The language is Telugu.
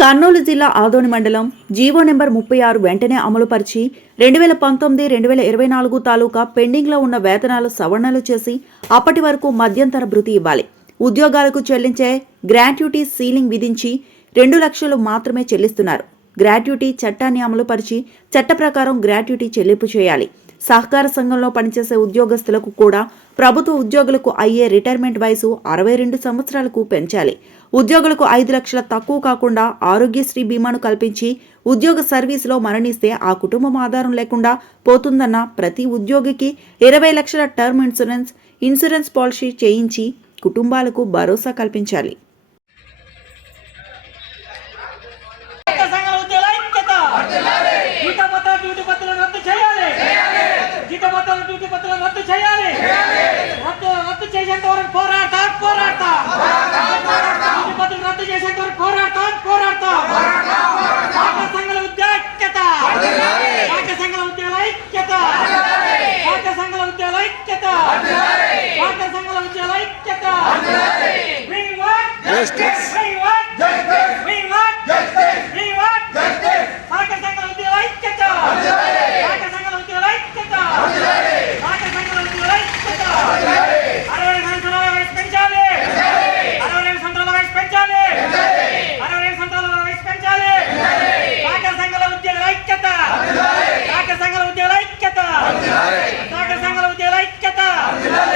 కర్నూలు జిల్లా ఆదోని మండలం జీవో నెంబర్ ముప్పై ఆరు వెంటనే అమలుపరిచి రెండు వేల పంతొమ్మిది రెండు వేల ఇరవై నాలుగు తాలూకా పెండింగ్లో ఉన్న వేతనాలు సవరణలు చేసి అప్పటి వరకు మధ్యంతర భృతి ఇవ్వాలి. ఉద్యోగాలకు చెల్లించే గ్రాట్యుటీ సీలింగ్ విధించి రెండు లక్షలు మాత్రమే చెల్లిస్తున్నారు. గ్రాట్యుటీ చట్టాన్ని అమలుపరిచి చట్ట ప్రకారం గ్రాట్యుటీ చెల్లింపు చేయాలి. సహకార సంఘంలో పనిచేసే ఉద్యోగస్తులకు కూడా ప్రభుత్వ ఉద్యోగులకు అయ్యే రిటైర్మెంట్ వయసు అరవై రెండు సంవత్సరాలకు పెంచాలి. ఉద్యోగులకు ఐదు లక్షల తక్కువ కాకుండా ఆరోగ్యశ్రీ బీమాను కల్పించి ఉద్యోగ సర్వీసులో మరణిస్తే ఆ కుటుంబం ఆధారం లేకుండా పోతుందన్న ప్రతి ఉద్యోగికి ఇరవై లక్షల టర్మ్ ఇన్సూరెన్స్ ఇన్సూరెన్స్ పాలసీ చేయించి కుటుంబాలకు భరోసా కల్పించాలి. చేసేంత వరకు పోరాటం డ్యూటీ భత్తాలు రద్దు చేసేంత వరకు పోరాటం పోరాటం శాఖ సంఘాల ఉద్యోగ ఐక్యత. శాఖ సంఘాల ఉద్యోగుల ఐక్యత. శాఖ సంఘాల ఉద్యోగుల ఐక్యత. శాఖ సంఘాల ఉద్యోగుల ఐక్యత